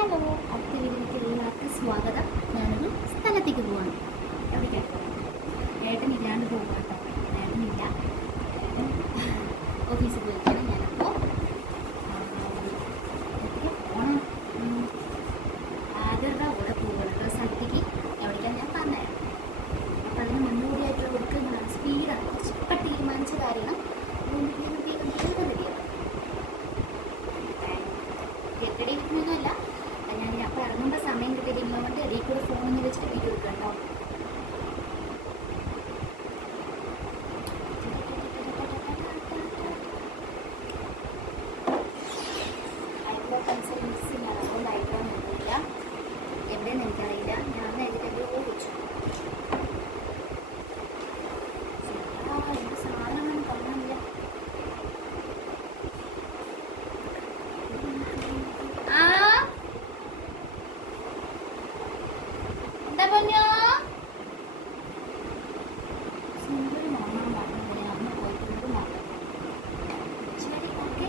Hello അടുത്ത വീട്ടിലേക്ക് എല്ലാവർക്കും സ്വാഗതം. ഞാനൊരു സ്ഥലത്തേക്ക് പോവാണ്. എവിടേക്കാണ് ഏട്ടൻ ഇല്ലാണ്ട് കേട്ടോ ഏട്ടനില്ല ഏട്ടൻ ഓഫീസിൽ പോയിട്ടാണ് ഞാനപ്പോൾ പോകണം ആരുടെ കൂടെ പോകണം ഒരു സ്ഥലത്തേക്ക് എവിടേക്കാണ് ഞാൻ പറഞ്ഞുതരാം അപ്പം അതിന് മുന്നോടിയായിട്ടുള്ള ഒരുക്കങ്ങളാണ് സ്പീഡാണ് കുറച്ച് ഇപ്പം തീരുമാനിച്ച കാര്യങ്ങൾ അതുകൊണ്ട് വേഗം വേഗം വേഗം റെഡിയാവും എക്കടെ ഇരിക്കുന്നൊന്നുമല്ല ഞാൻ അപ്പം ഇറങ്ങുമ്പോൾ സമയം കിട്ടിയിട്ടില്ല കൊണ്ട് ഇടയിൽ കൂടെ ഫോണിൽ വെച്ചിട്ട് വീഡിയോ എടുക്കാം കേട്ടോ ഐബ്രോ പെൻസിൽ മിക്സിങ് ആണ് അതുകൊണ്ട് ഐബ്രോ നോക്കില്ല എവിടെയെന്ന് എനിക്കറിയില്ല ഞാൻ നേരത്തെ എവിടെയോ വെച്ചു ആ, എന്ത് സാധനമാണ് കാണാനില്ല ആ എന്താ പൊന്നോ സിംഗിൾ മാമാൻ പറഞ്ഞത് അമ്മ പോയിട്ടുണ്ട് മാമാൻ ശരി ഓക്കെ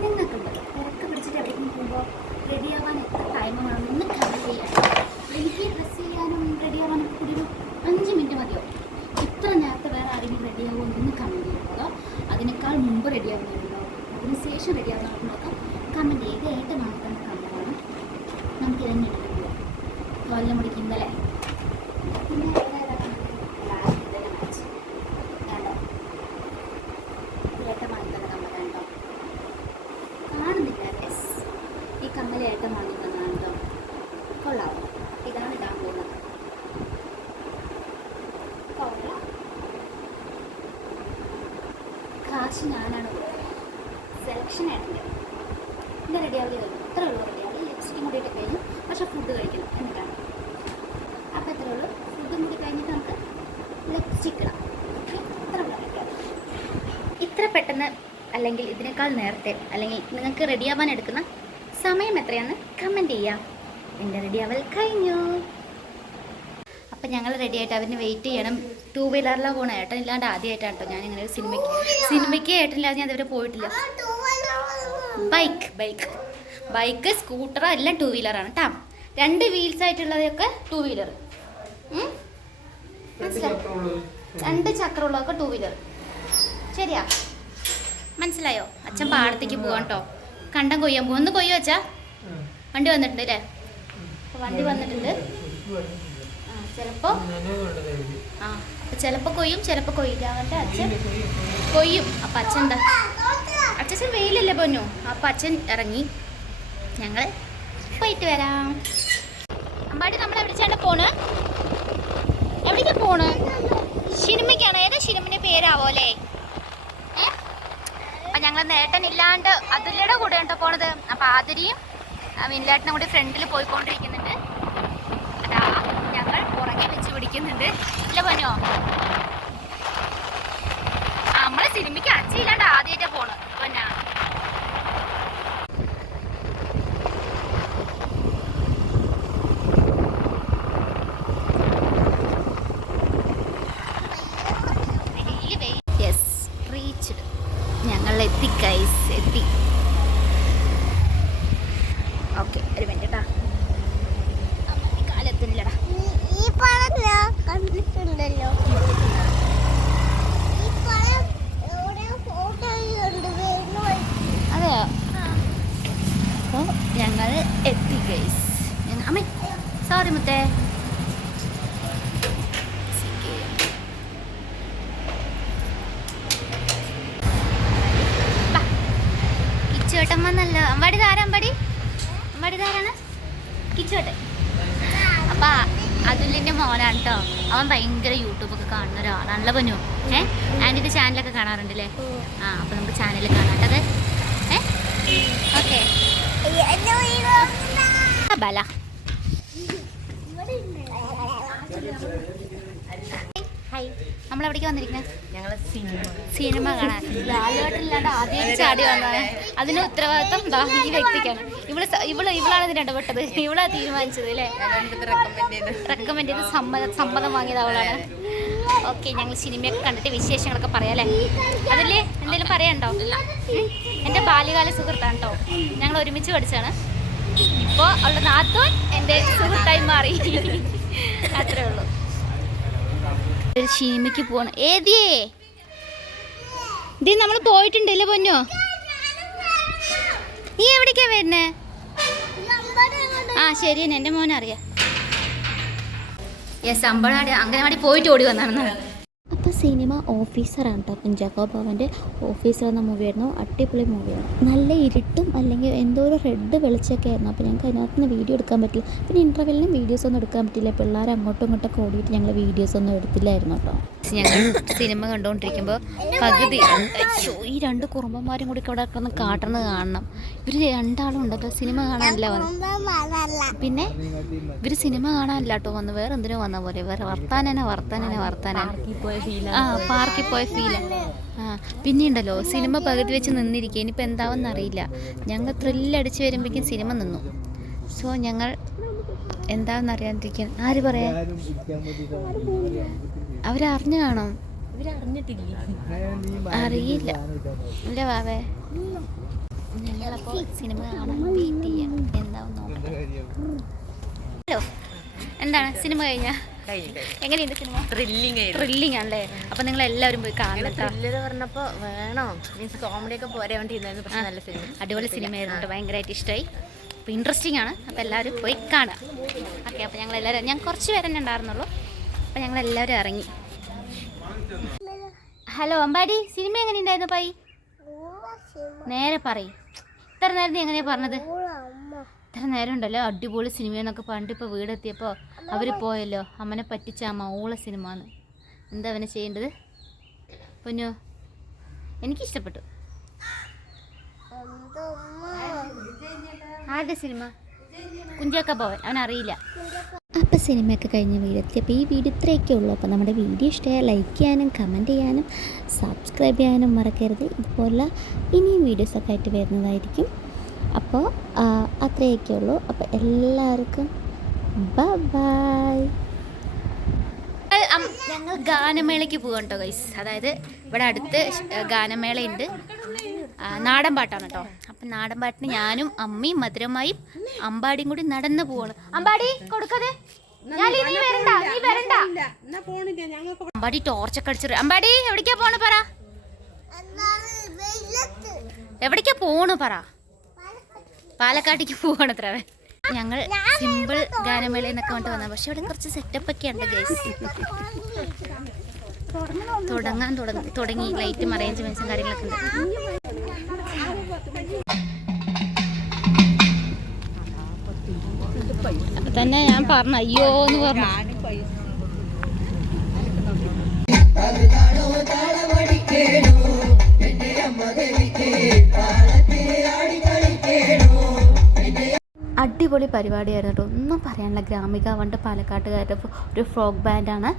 നിങ്ങൾക്കുണ്ടല്ലോ തിരക്ക് പിടിച്ചിട്ട് എവിടേക്കും പോകുമ്പോൾ റെഡിയാവാൻ എത്ര ടൈം വേണം കവർ കമന്റ് ചെയ്യാം എനിക്ക് ഡ്രസ്സ് ചെയ്യാനും റെഡിയാവാനും കൂടി ഒരു അഞ്ച് മിനിറ്റ് മതിയോ? ഇത്ര നേരത്തെ വേറെ ആരെങ്കിലും റെഡിയാവുമോ എന്ന് കമന്റ് ചെയ്യാം അതിനേക്കാൾ മുമ്പ് റെഡിയാവുന്നവരുണ്ടോ അതിന് ശേഷം റെഡിയാവുന്നവർക്കുണ്ടോ കമന്റ് ചെയ്ത് ഏട്ട മാത്രം കണ്ടാണ് നമുക്ക് ഇതന്നെ ഇട്ടിട്ട് കൊല്ലം മുടിക്കുന്നല്ലേ പിന്നെ വേറെ ഏതാ ലാസ്റ്റ് ഇതന്നെ മാച്ച് കണ്ടോ ഏട്ട മാത്രം കമ്മലാണ് കേട്ടോ കാണുന്നില്ല യെസ് ഈ കമ്മൽ ഏട്ടൻ വാങ്ങി തന്നാണ് കേട്ടോ കൊള്ളാം ഇതാണ് ഇടാൻ പോകുന്നത് കൊള്ളാം കാശ് ഞാനാണ് സെലക്ഷൻ ആയിട്ടുണ്ട്. എന്റെ റെഡി ആവില്ല കഴിഞ്ഞു ഇത്ര ഉള്ളൂ റെഡി ആവില്ല ലിപ്സ്റ്റിക്കും കൂടി ഇട്ട് കഴിഞ്ഞു. പക്ഷേ ഫുഡ് കഴിക്കണം എന്നിട്ടാണ്. അപ്പോൾ എത്ര ഉള്ളൂ. ഫുഡും കൂടി കഴിഞ്ഞിട്ട് നമുക്ക് ലിപ്സ്റ്റിക് ഇടാം. ഇത്ര ഇത്ര പെട്ടെന്ന് അല്ലെങ്കിൽ ഇതിനേക്കാൾ നേരത്തെ അല്ലെങ്കിൽ നിങ്ങൾക്ക് റെഡിയാവാൻ എടുക്കുന്ന സമയം എത്രയാണെന്ന് കമന്റ് ചെയ്യാം. എന്റെ റെഡിയാവൽ കഴിഞ്ഞു. അപ്പം ഞങ്ങൾ റെഡി ആയിട്ട് അവന് വെയിറ്റ് ചെയ്യണം. ടൂ വീലറിലാണ് പോകണം ഏട്ടൻ ഇല്ലാണ്ട് ആദ്യമായിട്ടാണ് കേട്ടോ ഞാൻ ഒരു സിനിമയ്ക്ക് സിനിമയ്ക്ക് ഏട്ടനില്ലാതെ ഞാൻ ഇതുവരെ പോയിട്ടില്ല. ബൈക്ക് ബൈക്ക് ബൈക്ക് സ്കൂട്ടർ എല്ലാം ടൂ വീലറാണ് കേട്ടോ രണ്ട് വീൽസ് ആയിട്ടുള്ളതൊക്കെ ടൂ വീലർ മനസ്സിലായി? രണ്ട് ചക്രമുള്ളതൊക്കെ ടൂ വീലർ ശരിയാ. മനസ്സിലായോ? അച്ഛൻ പാടത്തേക്ക് പോവാം കേട്ടോ കണ്ടം കൊയ്യാൻ പോകും ഒന്ന് കൊയ്യോ അച്ഛാ? വണ്ടി വന്നിട്ടുണ്ട് അല്ലേ വണ്ടി വന്നിട്ടുണ്ട്. ചിലപ്പോ ആ അപ്പൊ ചിലപ്പോ കൊയ്യും ചിലപ്പോ കൊയ്യില്ല അവന്റെ അച്ഛൻ കൊയ്യും. അപ്പൊ അച്ഛൻ എന്താ? അച്ഛൻ വെയിലല്ലേ പൊന്നു? അപ്പൊ അച്ഛൻ ഇറങ്ങി. ഞങ്ങൾ പോയിട്ട് വരാം. അമ്പാടി നമ്മൾ എവിടെച്ചാണ് പോണ്? എവിടേക്കാ പോണ്? സിനിമയ്ക്കാണ് ഏതാ സിനിമയുടെ പേരാവോ അല്ലേ? അപ്പൊ ഞങ്ങൾ നേട്ടനില്ലാണ്ട് അതുല്യയുടെ കൂടെ ഉണ്ടോ പോണത്? അപ്പൊ ആതിരിയും വിൻലേട്ടനും കൂടി ഫ്രണ്ടിൽ പോയിക്കൊണ്ടിരിക്കുന്നുണ്ട് അതാ ഞങ്ങൾ പിടിക്കുന്നുണ്ട് ഇല്ല പനോ നമ്മളെ സിനിമയ്ക്ക് അച്ഛയില്ലാണ്ട് ആദ്യമായിട്ടാ പോണ് പൊന്നാ ഒരു മിനിറ്റ് കേട്ടാ കാലെത്തുന്നില്ലടാ കണ്ടിട്ടുണ്ടല്ലോ. അതെയോ? അപ്പോൾ ഞങ്ങൾ എത്തി ഗൈസ് അമ്മ സോറി മുത്തേ. കിച്ചുവേട്ടൻ വന്നല്ലോ. അമ്പാടി താരാ അമ്പാടി? അമ്പാടി താരാണ് കിച്ചുവേട്ടൻ. അപ്പൊ അതുലിന്റെ മോനാണ് കേട്ടോ അവൻ ഭയങ്കര യൂട്യൂബൊക്കെ കാണുന്ന ഒരാളാണല്ലോ പൊന്നു? ഏ? ആന്റിന്റെ ചാനലൊക്കെ കാണാറുണ്ട് അല്ലേ ആ അപ്പൊ നമുക്ക് ചാനൽ കാണാട്ടത് ഏ? ഓക്കെ. ബല. ഹായ് നമ്മൾ എവിടേക്ക് വന്നിരിക്കുന്നത് ഞങ്ങൾ സിനിമ കാണാൻ. ലാലേട്ടനില്ലാണ്ട് ആദ്യം ചാടി വന്നതാണ്. അതിന് ഉത്തരവാദിത്വം ദാ ഈ വ്യക്തിക്കാണ്. ഇവൾ ഇവൾ ഇവളാണ് ഇതിന് ഇടപെട്ടത്. ഇവളാ തീരുമാനിച്ചത് അല്ലേ? റെക്കമെൻഡ് ചെയ്ത് റെക്കമെൻഡ് ചെയ്ത് സമ്മതം സമ്മതം വാങ്ങിയത് അവളാണ്. ഓക്കെ ഞങ്ങൾ സിനിമയൊക്കെ കണ്ടിട്ട് വിശേഷങ്ങളൊക്കെ പറയാം അല്ലേ? അതല്ലേ? എന്തെങ്കിലും പറയണ്ടോ? എന്റെ ബാല്യകാല സുഹൃത്താണ് കേട്ടോ ഞങ്ങൾ ഒരുമിച്ച് പഠിച്ചാണ് ഇപ്പോൾ അവളുടെ നാത്തോൻ എന്റെ സുഹൃത്തായി മാറി. അത്രേ ഉള്ളൂ. ഒരു സിനിമയ്ക്ക് പോകണം ഏതിയേ? ഇത് നമ്മൾ പോയിട്ടുണ്ടല്ലേ പൊന്നോ? നീ എവിടേക്കാ വരുന്നേ? ആ ശരി എന്റെ മോനറിയാം. യെസ് അമ്പഴാടി അംഗനവാടി പോയിട്ട് ഓടി വന്നാണെന്നാണ്. സിനിമ ഓഫീസറാണ് കേട്ടോ കുഞ്ചാക്കോ ഭവന്റെ ഓഫീസർ എന്ന മൂവിയായിരുന്നു അടിപൊളി മൂവിയാണ് നല്ല ഇരുട്ടും അല്ലെങ്കിൽ എന്തോ ഒരു റെഡ് വെളിച്ചൊക്കെ ആയിരുന്നു. അപ്പോൾ ഞങ്ങൾക്ക് അതിനകത്ത് നിന്ന് വീഡിയോ എടുക്കാൻ പറ്റില്ല. പിന്നെ ഇന്റർവെല്ലിനും വീഡിയോസ് ഒന്നും എടുക്കാൻ പറ്റില്ല. പിള്ളേർ അങ്ങോട്ടും ഇങ്ങോട്ടൊക്കെ ഓടിയിട്ട് ഞങ്ങൾ വീഡിയോസ് ഒന്നും എടുത്തില്ലായിരുന്നു കേട്ടോ ഞങ്ങൾ സിനിമ കണ്ടുകൊണ്ടിരിക്കുമ്പോൾ പകുതി അയ്യോ ഈ രണ്ട് കുറുമ്പന്മാരും കൂടി ഇവിടെ കിടന്ന് കാട്ടുന്നത് കാണണം. ഇവർ രണ്ടാളും ഉണ്ടല്ലോ സിനിമ കാണാനല്ല വന്ന് പിന്നെ ഇവർ സിനിമ കാണാനല്ല കേട്ടോ വന്ന് വേറെ എന്തിനോ വന്ന പോലെ വേറെ വർത്താനനെ വർത്താനനെ വർത്താനനെ. ആ പാർക്കിൽ പോയ ഫീൽ ആ പിന്നെ ഉണ്ടല്ലോ സിനിമ പകുതി വെച്ച് നിന്നിരിക്കുക ഇനിയിപ്പോൾ എന്താവെന്നറിയില്ല. ഞങ്ങൾ ത്രില്ലടിച്ച് വരുമ്പോഴേക്കും സിനിമ നിന്നു. സോ ഞങ്ങൾ എന്താണെന്ന് അറിയാണ്ടിരിക്കാൻ ആര് പറയാ? അവരറിഞ്ഞു കാണും. അറിയില്ല. ഇല്ല വാവേ ഞങ്ങളപ്പോൾ സിനിമ കാണാൻ വെയിറ്റ് ചെയ്യാം. എന്താവും ഹലോ. എന്താണ്? സിനിമ കഴിഞ്ഞ? എങ്ങനെയുണ്ട് സിനിമ? ത്രില്ലിങ് ത്രില്ലിംഗ് ആണല്ലേ? അപ്പൊ നിങ്ങൾ എല്ലാവരും പോയി കാണണം ത്രില്ലർ പറഞ്ഞപ്പോ വേണോ. മീൻസ് കോമഡി ഒക്കെ പോരാ വേണ്ടി പക്ഷെ നല്ല സിനിമ. അടിപൊളി സിനിമ ആയിരുന്നു ഭയങ്കരമായിട്ട് ഇഷ്ടമായി അപ്പോൾ ഇൻട്രസ്റ്റിംഗ് ആണ്. അപ്പോൾ എല്ലാവരും പോയി കാണുക. ഓക്കെ അപ്പോൾ ഞങ്ങൾ എല്ലാവരും ഞാൻ കുറച്ച് പേരെ തന്നെ ഉണ്ടായിരുന്നുള്ളൂ. അപ്പോൾ ഞങ്ങൾ എല്ലാവരും ഇറങ്ങി. ഹലോ അമ്പാടി സിനിമ എങ്ങനെ ഉണ്ടായിരുന്നു പൈ നേരെ പറയും. ഇത്ര നേരം നീ എങ്ങനെയാ പറഞ്ഞത്? ഇത്ര നേരം ഉണ്ടല്ലോ അടിപൊളി സിനിമ എന്നൊക്കെ പറഞ്ഞിട്ട് ഇപ്പോൾ വീടെത്തിയപ്പോൾ അവർ പോയല്ലോ. അമ്മനെ പറ്റിച്ച ആ മൗള സിനിമ എന്താ അവനെ ചെയ്യേണ്ടത്? പൊന്നു എനിക്കിഷ്ടപ്പെട്ടു. ആരുടെ സിനിമ? കുഞ്ചാക്ക ഭവൻ അവനറിയില്ല. അപ്പോൾ സിനിമയൊക്കെ കഴിഞ്ഞ് വീടെത്തി അപ്പോൾ ഈ വീഡിയോ ഇത്രയൊക്കെ ഉള്ളൂ. അപ്പോൾ നമ്മുടെ വീഡിയോ ഇഷ്ടമായ ലൈക്ക് ചെയ്യാനും കമന്റ് ചെയ്യാനും സബ്സ്ക്രൈബ് ചെയ്യാനും മറക്കരുത്. ഇതുപോലുള്ള ഇനിയും വീഡിയോസൊക്കെ ആയിട്ട് വരുന്നതായിരിക്കും. അപ്പോൾ അത്രയൊക്കെ ഉള്ളൂ. അപ്പോൾ എല്ലാവർക്കും ബൈ ഞങ്ങൾ ഗാനമേളയ്ക്ക് പോകാം കേട്ടോ ഗൈസ് അതായത് ഇവിടെ അടുത്ത് ഗാനമേളയുണ്ട്. നാടൻ പാട്ടാണ് കേട്ടോ. അപ്പം നാടൻ പാട്ടിന് ഞാനും അമ്മയും മധുരമായും അമ്പാടിയും കൂടി നടന്നു പോവാണ്. അമ്പാടി കൊടുക്കത്. അമ്പാടി ടോർച്ചൊക്കെ അടിച്ചു അമ്പാടി എവിടേക്കാ പോണ് പറ? എവിടേക്കാ പോണ് പറ? പാലക്കാട്ടേക്ക് പോവാണ് അത്ര ഞങ്ങൾ സിമ്പിൾ ഗാനമേള എന്നൊക്കെ കൊണ്ട് വന്നത്. പക്ഷെ ഇവിടെ കുറച്ച് സെറ്റപ്പ് ഒക്കെ ഉണ്ട് ഗൈസ് തുടങ്ങാൻ തുടങ്ങി ലൈറ്റും അറേഞ്ച്മെന്റ്സും കാര്യങ്ങളൊക്കെ ഉണ്ട്. തന്നെ ഞാൻ പറഞ്ഞു അയ്യോ എന്ന് പറഞ്ഞു. അടിപൊളി പരിപാടിയായിരുന്നു കേട്ടോ. ഒന്നും പറയാനില്ല. ഗ്രാമിക വണ്ട് പാലക്കാട്ടുകാരുടെ ഒരു ഫ്രോക്ക് ബാൻഡാണ്.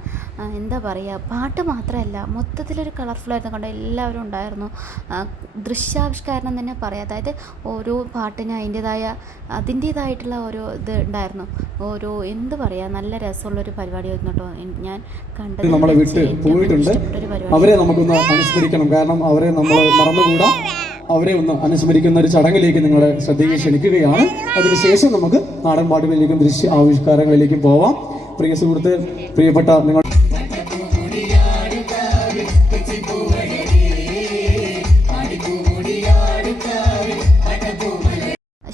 എന്താ പറയുക പാട്ട് മാത്രമല്ല മൊത്തത്തിലൊരു കളർഫുൾ ആയിരുന്നു കണ്ടോ എല്ലാവരും ഉണ്ടായിരുന്നു. ദൃശ്യാവിഷ്കാരണം തന്നെ പറയാം. അതായത് ഓരോ പാട്ടിന് അതിന്റെതായ അതിന്റേതായിട്ടുള്ള ഓരോ ഇത് ഉണ്ടായിരുന്നു. ഓരോ എന്ത് പറയുക നല്ല രസമുള്ളൊരു പരിപാടിയായിരുന്നു കേട്ടോ. ഞാൻ കണ്ടത് നമ്മളെ വിട്ട് പോയിട്ടുണ്ട്. അവരെ നമുക്കൊന്ന് അനുസ്മരിക്കണം കാരണം അവരെ നമ്മൾ മറന്നുകൂടാ. അവരെ ഒന്ന് അനുസ്മരിക്കുന്ന ഒരു ചടങ്ങിലേക്ക് നിങ്ങളെ ശ്രദ്ധയെ ക്ഷണിക്കുകയാണ്. അതിനുശേഷം നമുക്ക് നാടൻ പാട്ടുകളിലേക്കും ദൃശ്യ ആവിഷ്കാരങ്ങളിലേക്കും പോവാം. പ്രിയ സുഹൃത്ത് പ്രിയപ്പെട്ട നിങ്ങൾ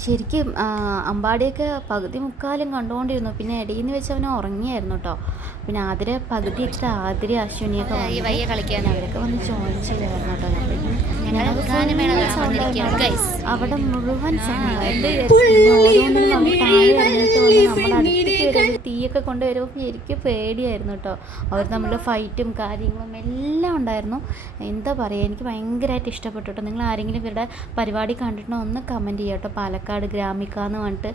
ശരിക്കും അമ്പാടിയൊക്കെ പകുതി മുക്കാലും കണ്ടുകൊണ്ടിരുന്നു. പിന്നെ ഇടയിൽ നിന്ന് വെച്ച് അവന് ഉറങ്ങിയായിരുന്നു കേട്ടോ പിന്നെ ആതിരെ പകുതി വെച്ചിട്ട് ആതിര അശ്വിനിയൊക്കെ വയ്യ കളിക്കാൻ അവരൊക്കെ വന്ന് ജോയിൻ ചെയ്തായിരുന്നു കേട്ടോ വന്നിരിക്കുകയാണ്. ഗൈസ് അവിടെ മുഴുവൻ നമ്മുടെ തീയൊക്കെ കൊണ്ടുവരുമ്പോൾ എനിക്ക് പേടിയായിരുന്നു കേട്ടോ. അവർ തമ്മിലുള്ള ഫൈറ്റും കാര്യങ്ങളും എല്ലാം ഉണ്ടായിരുന്നു. എന്താ പറയുക എനിക്ക് ഭയങ്കരമായിട്ട് ഇഷ്ടപ്പെട്ടു കേട്ടോ. നിങ്ങൾ ആരെങ്കിലും ഇവരുടെ പരിപാടി കണ്ടിട്ടുണ്ടോ? ഒന്ന് കമന്റ് ചെയ്യുക കേട്ടോ. പാലക്കാട് ഗ്രാമിക എന്ന് പറഞ്ഞിട്ട്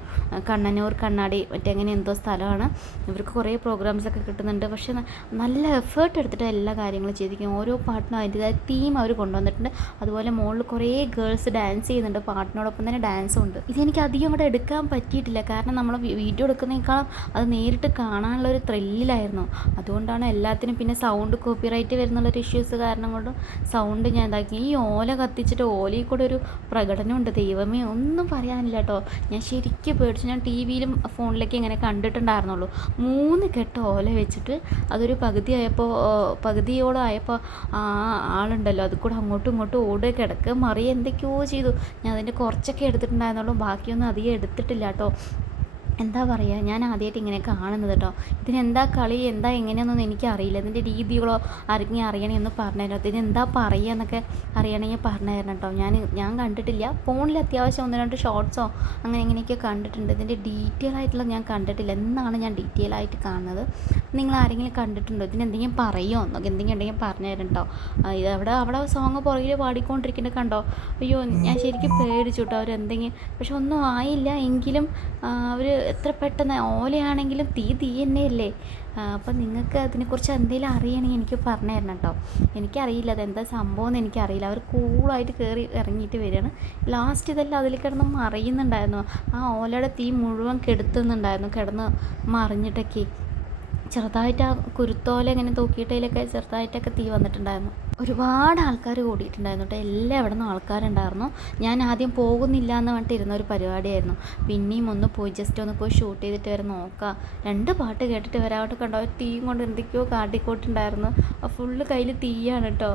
കണ്ണനൂർ കണ്ണാടി മറ്റേ അങ്ങനെ എന്തോ സ്ഥലമാണ്. ഇവർക്ക് കുറേ പ്രോഗ്രാംസൊക്കെ കിട്ടുന്നുണ്ട്. പക്ഷേ നല്ല എഫേർട്ട് എടുത്തിട്ട് എല്ലാ കാര്യങ്ങളും ചെയ്തിരിക്കും ഓരോ പാട്ടിനും അതിന്റെതായ തീം അവർ കൊണ്ടുവന്നിട്ടുണ്ട്. അതുപോലെ മുകളിൽ കുറേ ഗേൾസ് ഡാൻസ് ചെയ്യുന്നുണ്ട് പാട്ടിനോടൊപ്പം തന്നെ ഡാൻസും ഉണ്ട്. ഇതെനിക്ക് അധികം അങ്ങോട്ട് എടുക്കാൻ പറ്റിയിട്ടില്ല. കാരണം നമ്മൾ വീഡിയോ എടുക്കുന്നതിനേക്കാളും അത് നേരിട്ട് കാണാനുള്ള ഒരു ത്രില്ലിലായിരുന്നു. അതുകൊണ്ടാണ് എല്ലാത്തിനും പിന്നെ സൗണ്ട് കോപ്പിറൈറ്റ് വരുന്നുള്ളൊരു ഇഷ്യൂസ് കാരണം കൊണ്ടും സൗണ്ട് ഞാൻ ഇതാക്കി. ഈ ഓല കത്തിച്ചിട്ട് ഓലയിൽ കൂടെ ഒരു പ്രകടനമുണ്ട്. ദൈവമേ ഒന്നും പറയാനില്ല കേട്ടോ ഞാൻ ശരിക്കും പേടിച്ചു. ഞാൻ ടി വിയിലും ഫോണിലൊക്കെ ഇങ്ങനെ കണ്ടിട്ടുണ്ടായിരുന്നുള്ളൂ. മൂന്ന് കെട്ട് ഓല വെച്ചിട്ട് അതൊരു പകുതി ആയപ്പോൾ പകുതിയോളം ആയപ്പോൾ ആ ആളുണ്ടല്ലോ. അത് കൂടെ അങ്ങോട്ടും ഇങ്ങോട്ടും ഓടുക കിടക്ക് മറിയ എന്തൊക്കെയോ ചെയ്തു. ഞാൻ അതിന്റെ കുറച്ചൊക്കെ എടുത്തിട്ടുണ്ടായിരുന്നുള്ളൂ. ബാക്കിയൊന്നും അധികം എടുത്തിട്ടില്ല കേട്ടോ. എന്താ പറയുക ഞാൻ ആദ്യമായിട്ട് ഇങ്ങനെ കാണുന്നത് കേട്ടോ ഇതിനെന്താ കളി? എന്താ എങ്ങനെയാണെന്നൊന്നും എനിക്കറിയില്ല. ഇതിന്റെ രീതികളോ ആരെങ്കിലും അറിയണമെന്ന് പറഞ്ഞുതരാം ഇതിന് എന്താ പറയുക എന്നൊക്കെ അറിയണമെങ്കിൽ പറഞ്ഞു തരണം കേട്ടോ ഞാൻ ഞാൻ കണ്ടിട്ടില്ല. ഫോണിൽ അത്യാവശ്യം ഒന്ന് രണ്ട് ഷോർട്സോ അങ്ങനെ ഇങ്ങനെയൊക്കെ കണ്ടിട്ടുണ്ട്. ഇതിന്റെ ഡീറ്റെയിൽ ആയിട്ടുള്ള ഞാൻ കണ്ടിട്ടില്ല. എന്നാണ് ഞാൻ ഡീറ്റെയിൽ ആയിട്ട് കാണുന്നത്. നിങ്ങൾ ആരെങ്കിലും കണ്ടിട്ടുണ്ടോ? ഇതിന് എന്തെങ്കിലും പറയുമോ? എന്നൊക്കെ എന്തെങ്കിലും ഉണ്ടെങ്കിൽ പറഞ്ഞു തരണം കേട്ടോ ഇത് അവിടെ അവിടെ സോങ് പുറകിൽ പാടിക്കൊണ്ടിരിക്കുന്നത് കണ്ടോ? അയ്യോ ഞാൻ ശരിക്കും പേടിച്ചു കേട്ടോ അവരെന്തെങ്കിലും പക്ഷെ ഒന്നും ആയില്ല എങ്കിലും അവർ എത്ര പെട്ടെന്ന് ഓലയാണെങ്കിലും തീ തീ തന്നെയല്ലേ അപ്പം നിങ്ങൾക്ക് അതിനെക്കുറിച്ച് എന്തെങ്കിലും അറിയണമെങ്കിൽ എനിക്ക് പറഞ്ഞു തരണം കേട്ടോ. എനിക്കറിയില്ല അതെന്താ സംഭവം എന്ന് എനിക്കറിയില്ല. അവർ കൂളായിട്ട് കയറി ഇറങ്ങിയിട്ട് വരികയാണ്. ലാസ്റ്റ് ഇതെല്ലാം അതിൽ കിടന്ന് മറിയുന്നുണ്ടായിരുന്നു. ആ ഓലയുടെ തീ മുഴുവൻ കെടുത്തുന്നുണ്ടായിരുന്നു. കിടന്ന് മറിഞ്ഞിട്ടൊക്കെ. ചെറുതായിട്ട് ആ കുരുത്തോല ഇങ്ങനെ തൂക്കിയിട്ടതിലൊക്കെ ചെറുതായിട്ടൊക്കെ തീ വന്നിട്ടുണ്ടായിരുന്നു. ഒരുപാട് ആൾക്കാർ കൂടിയിട്ടുണ്ടായിരുന്നു കേട്ടോ എല്ലാം ഇവിടെ നിന്ന് ആൾക്കാരുണ്ടായിരുന്നു. ഞാൻ ആദ്യം പോകുന്നില്ല എന്ന് പറഞ്ഞിട്ട് ഇരുന്ന ഒരു പരിപാടിയായിരുന്നു. പിന്നെയും ഒന്ന് പോയി ജസ്റ്റ് ഒന്ന് പോയി ഷൂട്ട് ചെയ്തിട്ട് വരെ നോക്കാം. രണ്ട് പാട്ട് കേട്ടിട്ട് വരാവട്ടെ കണ്ടോ ഒരു തീയും കൊണ്ട് എന്തൊക്കെയോ കാട്ടിക്കോട്ടുണ്ടായിരുന്നു. ഫുള്ള് കയ്യിൽ തീയാണ് കേട്ടോ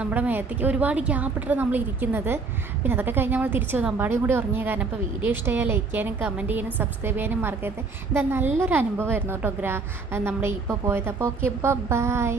നമ്മുടെ മേത്തേക്ക് ഒരുപാട് ഗ്യാപ്പ് ഇട്ടിട്ട് നമ്മൾ ഇരിക്കുന്നത്. പിന്നെ അതൊക്കെ കഴിഞ്ഞ് നമ്മൾ തിരിച്ചു നമ്പാടിയും കൂടി ഉറങ്ങിയ കാരണം. അപ്പോൾ വീഡിയോ ഇഷ്ടമായാൽ ലൈക്ക് ചെയ്യാനും കമന്റ് ചെയ്യാനും സബ്സ്ക്രൈബ് ചെയ്യാനും മറക്കരുത്. ഇതാ നല്ലൊരു അനുഭവമായിരുന്നു കേട്ടോ ഗ്രാ നമ്മുടെ ഇപ്പോൾ പോയത്. അപ്പോൾ ഓക്കെ ബൈ